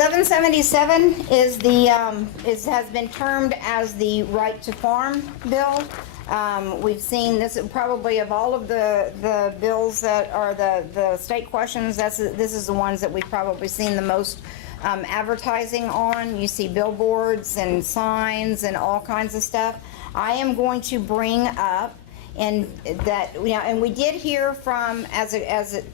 777 has been termed as the right to farm bill. We've seen this probably of all of the bills that are the state questions. This is the ones that we've probably seen the most advertising on. You see billboards and signs and all kinds of stuff. I am going to bring up, and that, you know, and we did hear from, as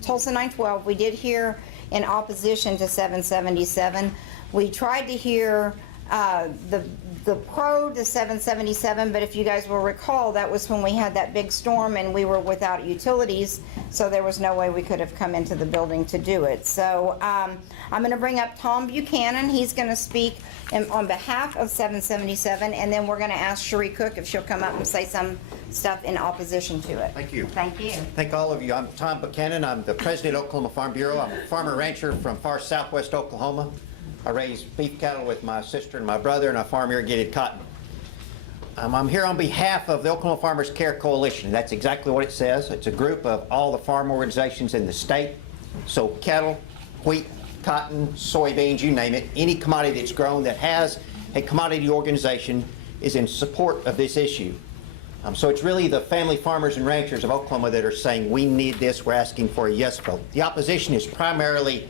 Tulsa 912, we did hear in opposition to 777. We tried to hear the pro to 777, but if you guys will recall, that was when we had that big storm and we were without utilities, so there was no way we could have come into the building to do it. So I'm going to bring up Tom Buchanan. He's going to speak on behalf of 777, and then we're going to ask Cherie Cook if she'll come up and say some stuff in opposition to it. Thank you. Thank you. Thank all of you. I'm Tom Buchanan. I'm the president of Oklahoma Farm Bureau. I'm a farmer rancher from far southwest Oklahoma. I raise beef cattle with my sister and my brother, and I farm irrigated cotton. I'm here on behalf of the Oklahoma Farmers Care Coalition. That's exactly what it says. It's a group of all the farm organizations in the state. So cattle, wheat, cotton, soybeans, you name it, any commodity that's grown that has a commodity organization is in support of this issue. So it's really the family farmers and ranchers of Oklahoma that are saying we need this. We're asking for a yes vote. The opposition is primarily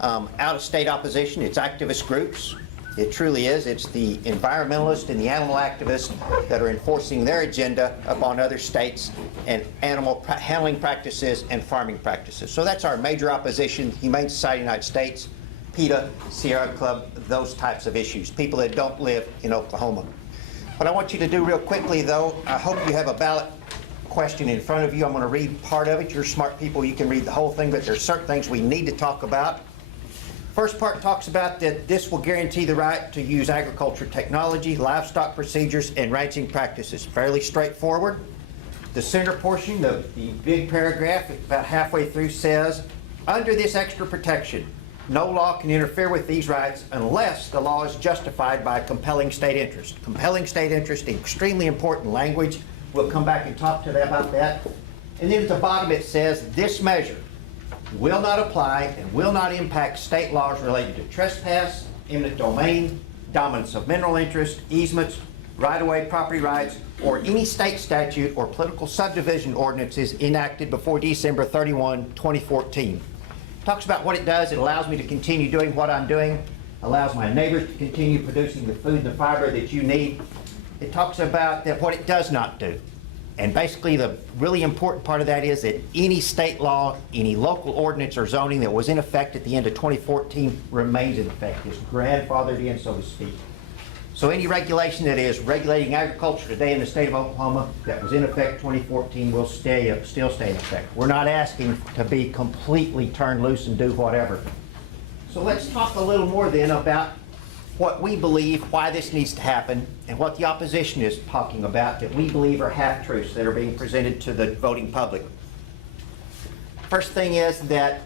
out-of-state opposition. It's activist groups. It truly is. It's the environmentalists and the animal activists that are enforcing their agenda upon other states and animal handling practices and farming practices. So that's our major opposition: Humane Society of the United States, PETA, Sierra Club, those types of issues, people that don't live in Oklahoma. What I want you to do real quickly, though, I hope you have a ballot question in front of you. I'm going to read part of it. You're smart people. You can read the whole thing, but there's certain things we need to talk about. First part talks about that this will guarantee the right to use agriculture technology, livestock procedures, and ranching practices. Fairly straightforward. The center portion, the big paragraph, about halfway through, says, under this extra protection, no law can interfere with these rights unless the law is justified by a compelling state interest. Compelling state interest, extremely important language. We'll come back and talk to them about that. And then at the bottom it says, this measure will not apply and will not impact state laws related to trespass, eminent domain, dominance of mineral interest, easements, right-of-way property rights, or any state statute or political subdivision ordinances enacted before December 31, 2014. Talks about what it does. It allows me to continue doing what I'm doing, allows my neighbors to continue producing the food and the fiber that you need. It talks about that what it does not do. And basically the really important part of that is that any state law, any local ordinance or zoning that was in effect at the end of 2014 remains in effect. It's grandfathered in, so to speak. So any regulation that is regulating agriculture today in the state of Oklahoma that was in effect 2014 will still stay in effect. We're not asking to be completely turned loose and do whatever. So let's talk a little more then about what we believe, why this needs to happen, and what the opposition is talking about that we believe are half-truths that are being presented to the voting public. First thing is that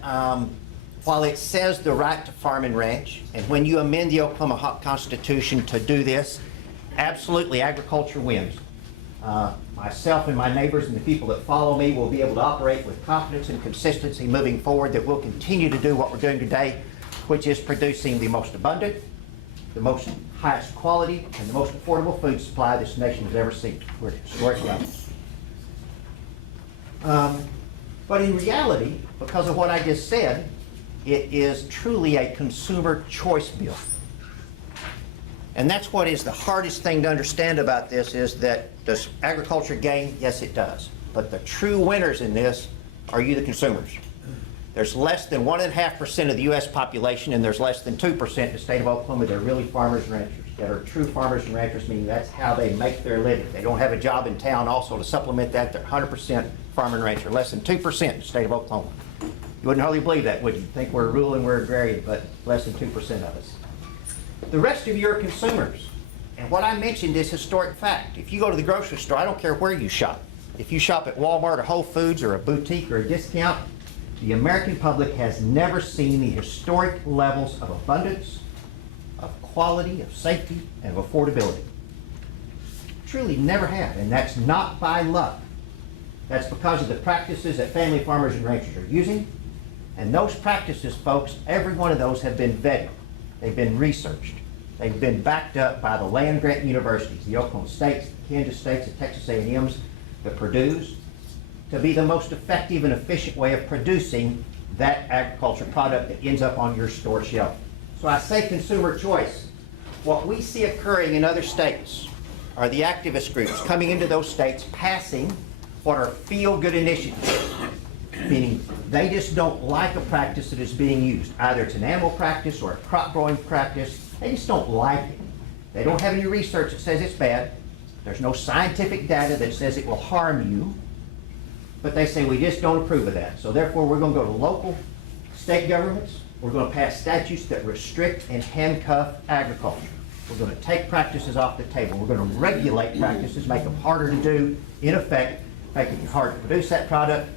while it says the right to farm and ranch, and when you amend the Oklahoma Constitution to do this, absolutely agriculture wins. Myself and my neighbors and the people that follow me will be able to operate with confidence and consistency moving forward, that we'll continue to do what we're doing today, which is producing the most abundant, the most highest quality, and the most affordable food supply this nation has ever seen. We're at historic levels. But in reality, because of what I just said, it is truly a consumer choice bill. And that's what is the hardest thing to understand about this, is that does agriculture gain? Yes, it does. But the true winners in this are you, the consumers. There's less than 1.5% of the U.S. population, and there's less than 2% in the state of Oklahoma that are really farmers and ranchers, that are true farmers and ranchers, meaning that's how they make their living. They don't have a job in town also to supplement that. They're 100% farmer and rancher. Less than 2% in the state of Oklahoma. You wouldn't hardly believe that, would you? Think we're rural and we're agrarian, but less than 2% of us. The rest of you are consumers. And what I mentioned is historic fact. If you go to the grocery store, I don't care where you shop. If you shop at Walmart or Whole Foods or a boutique or a discount, the American public has never seen the historic levels of abundance, of quality, of safety, and of affordability. Truly never have, and that's not by luck. That's because of the practices that family farmers and ranchers are using. And those practices, folks, every one of those have been vetted. they've been researched, they've been backed up by the land-grant universities, the Oklahoma States, the Kansas States, the Texas A&Ms, the Purdue's, to be the most effective and efficient way of producing that agriculture product that ends up on your store shelf. So I say consumer choice. What we see occurring in other states are the activist groups coming into those states passing what are feel-good initiatives, meaning they just don't like a practice that is being used. Either it's an animal practice or a crop growing practice. They just don't like it. They don't have any research that says it's bad. There's no scientific data that says it will harm you. But they say we just don't approve of that. So therefore, we're going to go to local, state governments. We're going to pass statutes that restrict and handcuff agriculture. We're going to take practices off the table. We're going to regulate practices, make them harder to do, in effect, make it hard to produce that product.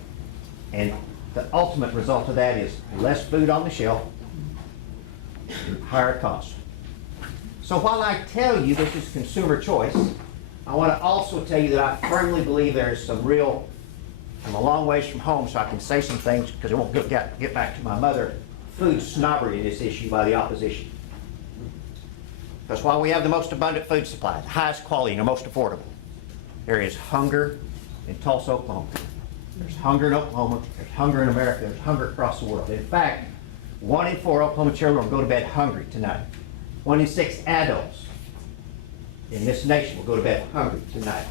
And the ultimate result of that is less food on the shelf, higher cost. So while I tell you this is consumer choice, I want to also tell you that I firmly believe there's some real, I'm a long ways from home, so I can say some things because I won't get back to my mother, food snobbery in this issue by the opposition. Because while we have the most abundant food supply, the highest quality and the most affordable, there is hunger in Tulsa, Oklahoma. There's hunger in Oklahoma, there's hunger in America, there's hunger across the world. In fact, 1 in 4 Oklahoma children will go to bed hungry tonight. 1 in 6 adults in this nation will go to bed hungry tonight.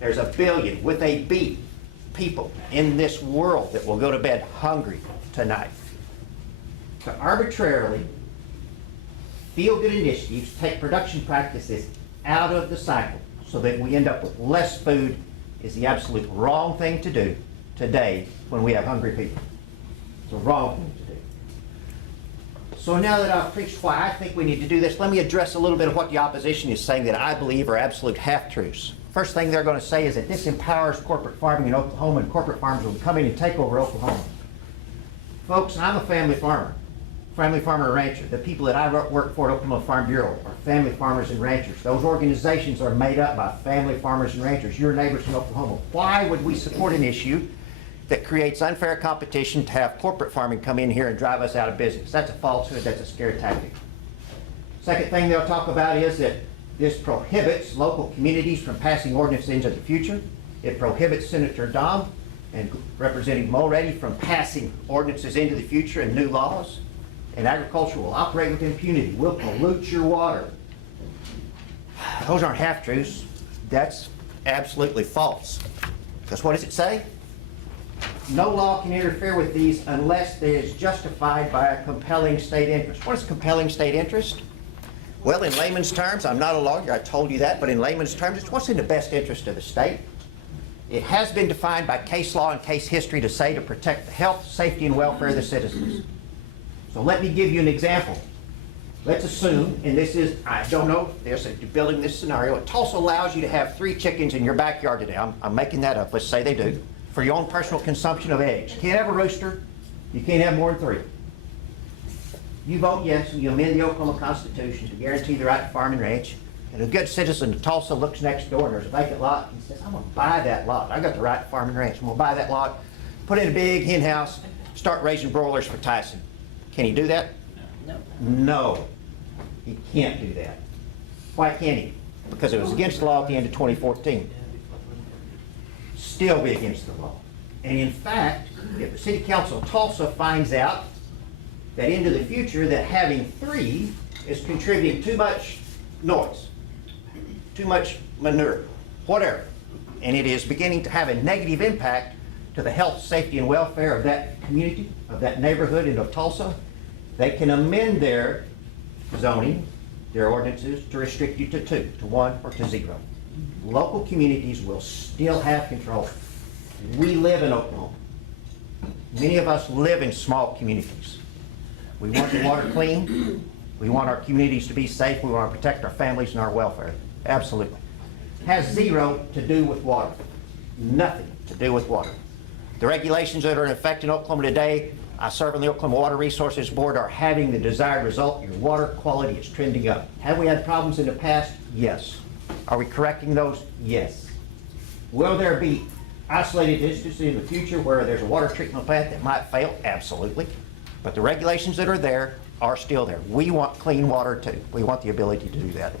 There's 1 billion with a B people in this world that will go to bed hungry tonight. To arbitrarily feel-good initiatives take production practices out of the cycle so that we end up with less food is the absolute wrong thing to do today when we have hungry people. It's the wrong thing to do. So now that I've preached why I think we need to do this, let me address a little bit of what the opposition is saying that I believe are absolute half-truths. First thing they're going to say is that this empowers corporate farming in Oklahoma and corporate farmers will come in and take over Oklahoma. Folks, I'm a family farmer and rancher. The people that I work for at Oklahoma Farm Bureau are family farmers and ranchers. Those organizations are made up by family farmers and ranchers, your neighbors in Oklahoma. Why would we support an issue that creates unfair competition to have corporate farming come in here and drive us out of business? That's a falsehood, that's a scare tactic. Second thing they'll talk about is that this prohibits local communities from passing ordinances into the future. It prohibits Senator Dom and Representative Mulready from passing ordinances into the future and new laws. And agriculture will operate with impunity. We'll pollute your water. Those aren't half-truths. That's absolutely false. Because what does it say? No law can interfere with these unless it is justified by a compelling state interest. What is compelling state interest? Well, in layman's terms, I'm not a lawyer, I told you that, but in layman's terms, it's what's in the best interest of the state. It has been defined by case law and case history to say to protect the health, safety, and welfare of the citizens. So let me give you an example. Let's assume, and this is, I don't know, there's building this scenario, Tulsa allows you to have 3 chickens in your backyard today. I'm making that up, let's say they do, for your own personal consumption of eggs. You can't have a rooster, you can't have more than 3. You vote yes, and you amend the Oklahoma Constitution to guarantee the right to farm and ranch, and a good citizen of Tulsa looks next door and there's a vacant lot, and says, I'm gonna buy that lot. I got the right to farm and ranch, I'm gonna buy that lot, put in a big hen house, start raising broilers for Tyson. Can he do that? No. No, he can't do that. Why can't he? Because it was against the law at the end of 2014. Still be against the law. And in fact, if the City Council of Tulsa finds out that into the future that having 3 is contributing too much noise, too much manure, whatever, and it is beginning to have a negative impact to the health, safety, and welfare of that community, of that neighborhood and of Tulsa, they can amend their zoning, their ordinances to restrict you to 2, to 1, or to 0. Local communities will still have control. We live in Oklahoma. Many of us live in small communities. We want the water clean. We want our communities to be safe. We want to protect our families and our welfare. Absolutely. Has 0 to do with water. Nothing to do with water. The regulations that are in effect in Oklahoma today, I serve on the Oklahoma Water Resources Board, are having the desired result. Your water quality is trending up. Have we had problems in the past? Yes. Are we correcting those? Yes. Will there be isolated instances in the future where there's a water treatment plant that might fail? Absolutely. But the regulations that are there are still there. We want clean water too. We want the ability to do that.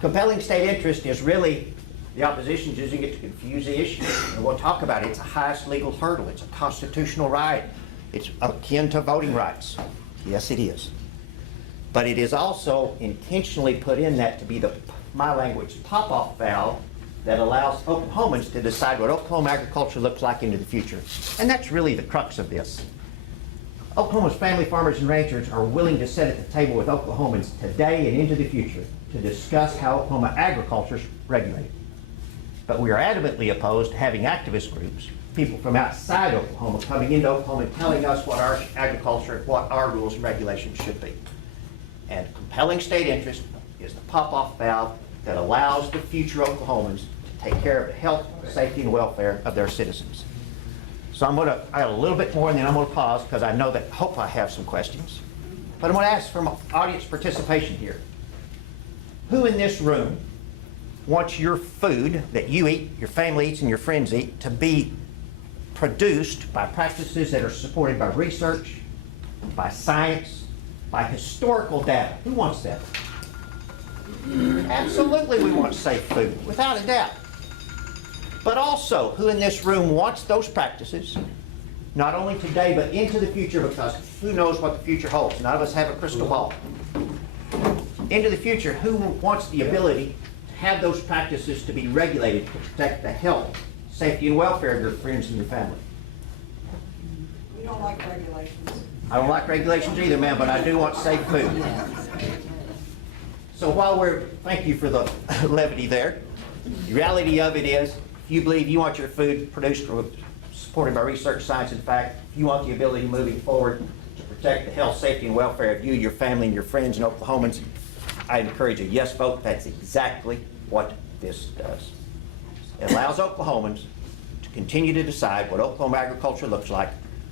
Compelling state interest is really, the opposition's using it to confuse the issue. And we'll talk about it. It's the highest legal hurdle. It's a constitutional right. It's akin to voting rights. Yes, it is. But it is also intentionally put in that to be the, my language, pop-off valve that allows Oklahomans to decide what Oklahoma agriculture looks like into the future. And that's really the crux of this. Oklahoma's family farmers and ranchers are willing to sit at the table with Oklahomans today and into the future to discuss how Oklahoma agriculture is regulated. But we are adamantly opposed to having activist groups, people from outside Oklahoma, coming into Oklahoma and telling us what our agriculture, what our rules and regulations should be. And compelling state interest is the pop-off valve that allows the future Oklahomans to take care of the health, safety, and welfare of their citizens. So I'm going to add a little bit more and then I'm going to pause because I know that, hope I have some questions. But I'm going to ask for audience participation here. Who in this room wants your food that you eat, your family eats, and your friends eat to be produced by practices that are supported by research, by science, by historical data? Who wants that? Absolutely we want safe food, without a doubt. But also, who in this room wants those practices, not only today, but into the future, because who knows what the future holds? None of us have a crystal ball. Into the future, who wants the ability to have those practices to be regulated to protect the health, safety, and welfare of your friends and your family? We don't like regulations. I don't like regulations either, ma'am, but I do want safe food. So while thank you for the levity there. The reality of it is, if you believe you want your food produced or supported by research, science, and fact, if you want the ability moving forward to protect the health, safety, and welfare of you, your family, and your friends and Oklahomans, I encourage a yes vote. That's exactly what this does. It allows Oklahomans to continue to decide what Oklahoma agriculture looks like,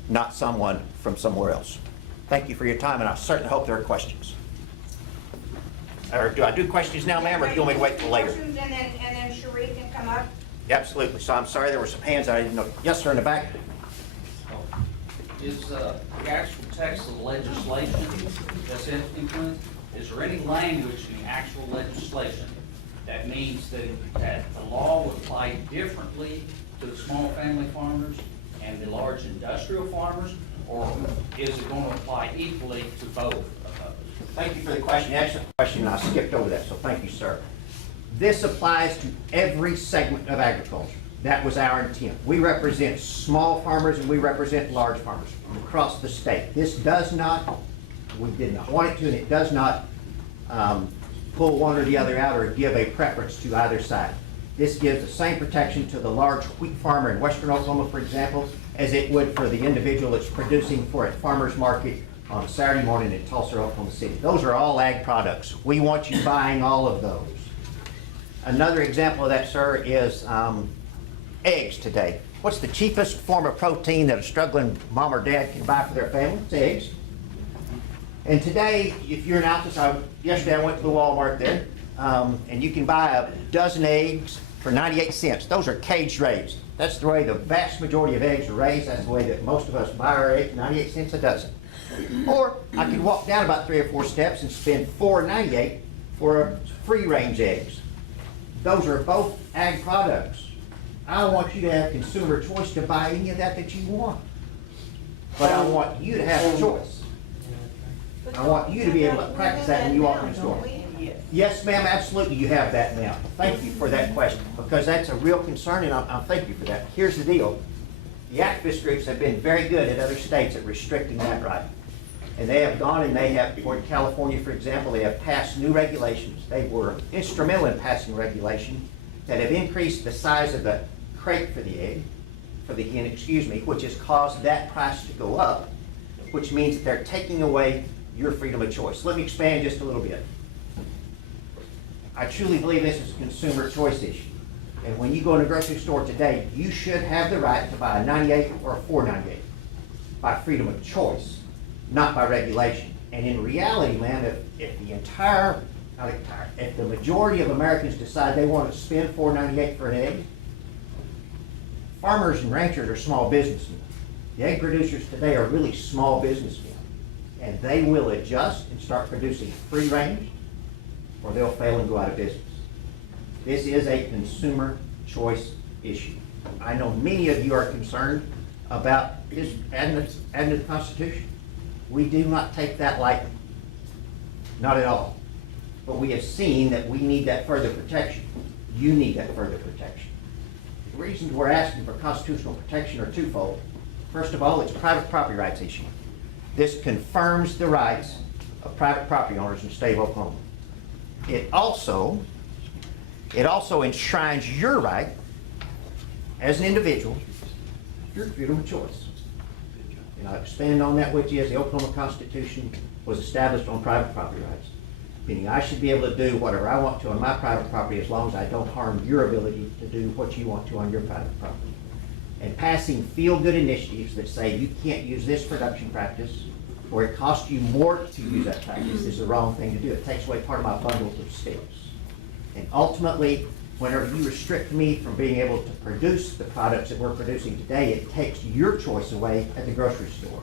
not someone from somewhere else. Thank you for your time, and I certainly hope there are questions. Or do I do questions now, ma'am, or do you want me to wait till later? Questions and then Sheree can come up. Absolutely. So I'm sorry, there were some hands I didn't know. Yes, sir, in the back. Is the actual text of the legislation that's implemented, is there any language in the actual legislation that means that the law would apply differently to the small family farmers and the large industrial farmers, or is it going to apply equally to both of those? Thank you for the question. Excellent question, and I skipped over that, so thank you, sir. This applies to every segment of agriculture. That was our intent. We represent small farmers and we represent large farmers from across the state. This does not, we did not want it to, and it does not pull one or the other out or give a preference to either side. This gives the same protection to the large wheat farmer in western Oklahoma, for example, as it would for the individual that's producing for a farmer's market on a Saturday morning in Tulsa, Oklahoma City. Those are all ag products. We want you buying all of those. Another example of that, sir, is eggs today. What's the cheapest form of protein that a struggling mom or dad can buy for their family? It's eggs. And today, if you're in Altus, yesterday I went to the Walmart there, and you can buy a dozen eggs for 98 cents. Those are cage raised. That's the way the vast majority of eggs are raised. That's the way that most of us buy our eggs, 98 cents a dozen. Or I could walk down about 3 or 4 steps and spend $4.98 for free-range eggs. Those are both ag products. I want you to have consumer choice to buy any of that you want. But I want you to have a choice. I want you to be able to practice that when you walk in the store. Yes, ma'am, absolutely you have that now. Thank you for that question, because that's a real concern, and I'll thank you for that. Here's the deal. The activist groups have been very good at other states at restricting that right. And they have gone and they have, for California, for example, they have passed new regulations. They were instrumental in passing regulation that have increased the size of the crate for the egg, for the hen, which has caused that price to go up, which means that they're taking away your freedom of choice. Let me expand just a little bit. I truly believe this is a consumer choice issue. And when you go in a grocery store today, you should have the right to buy a 98 or a $4.98 by freedom of choice, not by regulation. And in reality, man, if the majority of Americans decide they want to spend $4.98 for an egg, farmers and ranchers are small businessmen. The egg producers today are really small businessmen. and they will adjust and start producing free range, or they'll fail and go out of business. This is a consumer choice issue. I know many of you are concerned about this adding to the Constitution. We do not take that lightly, not at all. But we have seen that we need that further protection. You need that further protection. The reasons we're asking for constitutional protection are twofold. First of all, it's a private property rights issue. This confirms the rights of private property owners in the state of Oklahoma. It also enshrines your right as an individual, your freedom of choice. And I'll expand on that with you, as the Oklahoma Constitution was established on private property rights, meaning I should be able to do whatever I want to on my private property as long as I don't harm your ability to do what you want to on your private property. And passing feel-good initiatives that say you can't use this production practice or it costs you more to use that practice is the wrong thing to do. It takes away part of my bundle of skills. And ultimately, whenever you restrict me from being able to produce the products that we're producing today, it takes your choice away at the grocery store.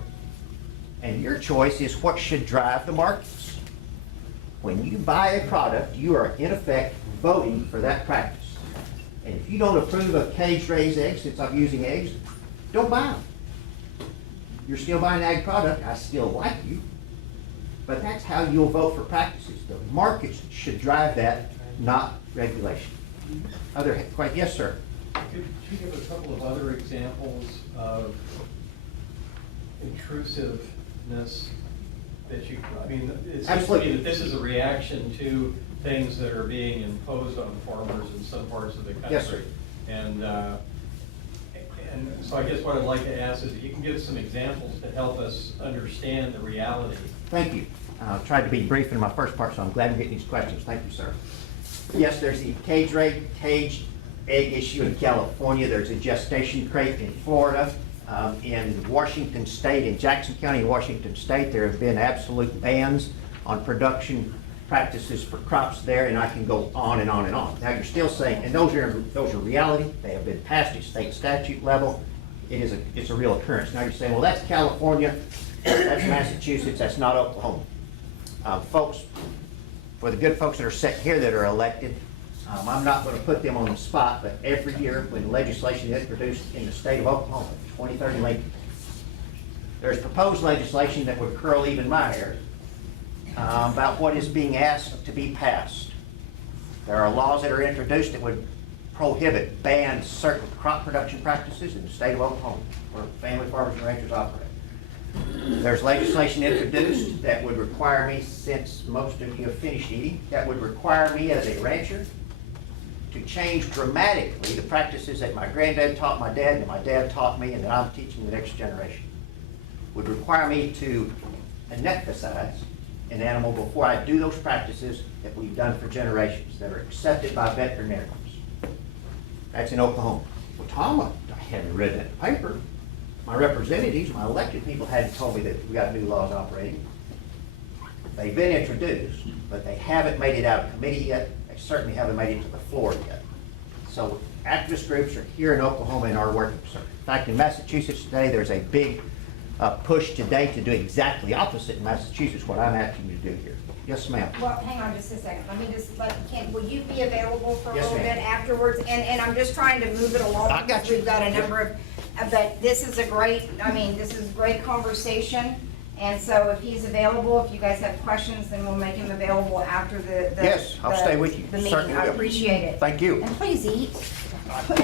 And your choice is what should drive the markets. When you buy a product, you are in effect voting for that practice. And if you don't approve of cage-raised eggs, since I'm using eggs, don't buy them. You're still buying ag product, I still like you, but that's how you'll vote for practices. The markets should drive that, not regulation. Yes, sir. Could you give a couple of other examples of intrusiveness that you, I mean, it seems to Absolutely. me that this is a reaction to things that are being imposed on farmers in some parts of the country. Yes, sir. And so I guess what I'd like to ask is if you can give some examples to help us understand the reality. Thank you. I tried to be brief in my first part, so I'm glad you're getting these questions. Thank you, sir. Yes, there's the caged egg issue in California. There's a gestation crate in Florida. In Washington State, in Jackson County, Washington State, there have been absolute bans on production practices for crops there, and I can go on and on and on. Now, you're still saying, and those are reality. They have been passed at state statute level. It's a real occurrence. Now, you're saying, well, that's California, that's Massachusetts, that's not Oklahoma. Folks, for the good folks that are sitting here that are elected, I'm not going to put them on the spot, but every year when legislation is introduced in the state of Oklahoma, 2030 Lincoln, there's proposed legislation that would curl even my hair about what is being asked to be passed. There are laws that are introduced that would prohibit, ban certain crop production practices in the state of Oklahoma where family farmers and ranchers operate. There's legislation introduced that would require me, since most of you have finished eating, that would require me as a rancher to change dramatically the practices that my granddad taught my dad and my dad taught me and that I'm teaching the next generation. Would require me to anesthetize an animal before I do those practices that we've done for generations that are accepted by veterinarians. That's in Oklahoma. Well, Tom, I haven't read that in the paper. My representatives, my elected people hadn't told me that we got new laws operating. They've been introduced, but they haven't made it out of committee yet. They certainly haven't made it to the floor yet. So activist groups are here in Oklahoma and are working, sir. In fact, in Massachusetts today, there's a big push today to do exactly opposite in Massachusetts, what I'm asking you to do here. Yes, ma'am. Well, hang on just a second. Let me just, will you be available for a Yes, little ma'am. bit afterwards? And I'm just trying to move it along. I got because you. We've got a Yep. number of, but this is a great, this is great conversation. And so if he's available, if you guys have questions, then we'll make him available after the. Yes, I'll stay with you. The meeting. Certainly I will. appreciate it. Thank you. And please eat. Please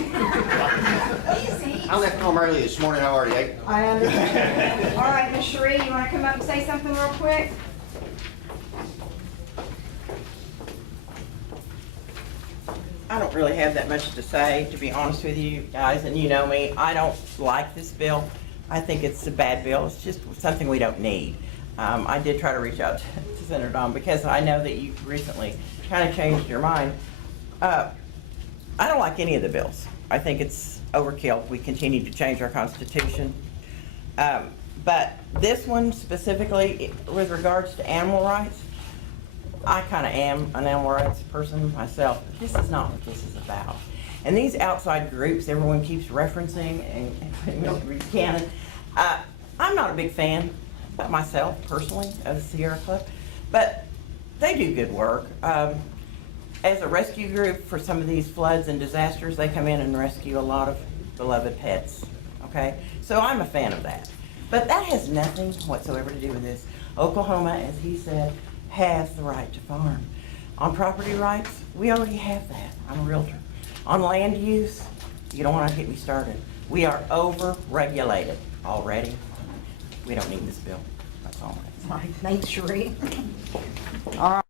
eat. I left home early this morning, I already ate. I understand. All right, Ms. Cherie, you want to come up and say something real quick? I don't really have that much to say, to be honest with you guys, and you know me. I don't like this bill. I think it's a bad bill. It's just something we don't need. I did try to reach out to Senator Don because I know that you recently kind of changed your mind. I don't like any of the bills. I think it's overkill. We continue to change our Constitution. But this one specifically, with regards to animal rights, I kind of am an animal rights person myself. This is not what this is about. And these outside groups everyone keeps referencing and Buchanan, I'm not a big fan. myself personally, of the Sierra Club, but they do good work. As a rescue group for some of these floods and disasters, they come in and rescue a lot of beloved pets, okay? So I'm a fan of that. But that has nothing whatsoever to do with this. Oklahoma, as he said, has the right to farm. On property rights, we already have that. I'm a realtor. On land use, you don't want to get me started. We are over-regulated already. We don't need this bill. That's all I'm saying. All right, thanks, Sheree. All right.